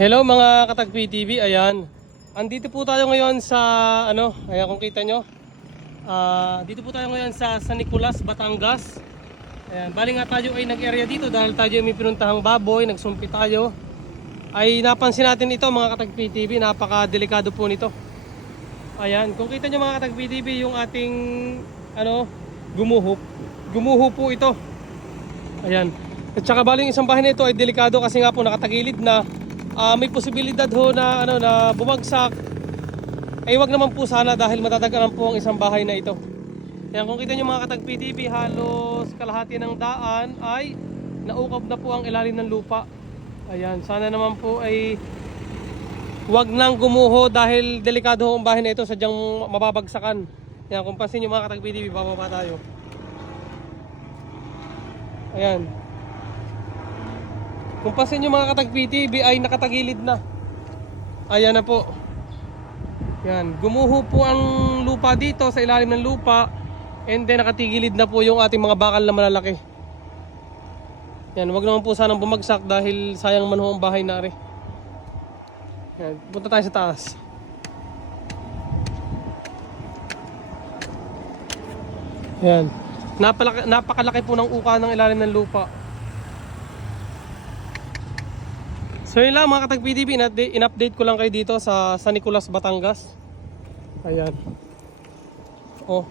Hello mga Katagpi TV, ayan. Andito po tayo ngayon sa ayan kung kita nyo. Dito po tayo ngayon sa San Nicolas, Batangas. Ayan, bali nga tayo ay nag-area dito dahil tayo may pinuntahang baboy, nagsumpi tayo. Ay napansin natin ito mga Katagpi TV, napaka-delikado po nito. Ayan, kung kita nyo mga Katagpi TV, yung ating gumuho po ito. Ayan. At saka bali yung isang bahay na ito ay delikado kasi nga po nakatagilid na. May posibilidad ho na na bumagsak. Ay wag naman po sana dahil matatagalan po ang isang bahay na ito. Yan, kung kita nyo mga Katagpi TV, halos kalahati ng daan ay naukab na po ang ilalim ng lupa. Ayan, sana naman po ay wag nang gumuho dahil delikado ho ang bahay na ito, sadyang mababagsakan. Yan, kung pansin nyo mga Katagpi TV, bababa tayo. Ayan. Kung pansin nyo mga Katagpi TV ay nakatagilid na. Ayan na po. Yan, gumuho po ang lupa dito sa ilalim ng lupa. And then nakatigilid na po yung ating mga bakal na malalaki. Yan, wag naman po sanang bumagsak dahil sayang man ho ang bahay na rin. Yan, punta tayo sa taas. Yan, napakalaki po ng uka ng ilalim ng lupa. So yun lang mga Katagpi TV, in-update ko lang kayo dito sa San Nicolas, Batangas. Ayan. Oh.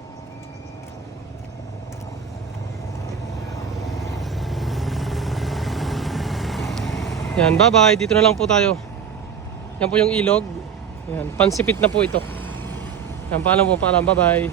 Yan, bye bye. Dito na lang po tayo. Yan po yung ilog. Yan, pansipit na po ito. Yan, paalam po, paalam. Bye bye.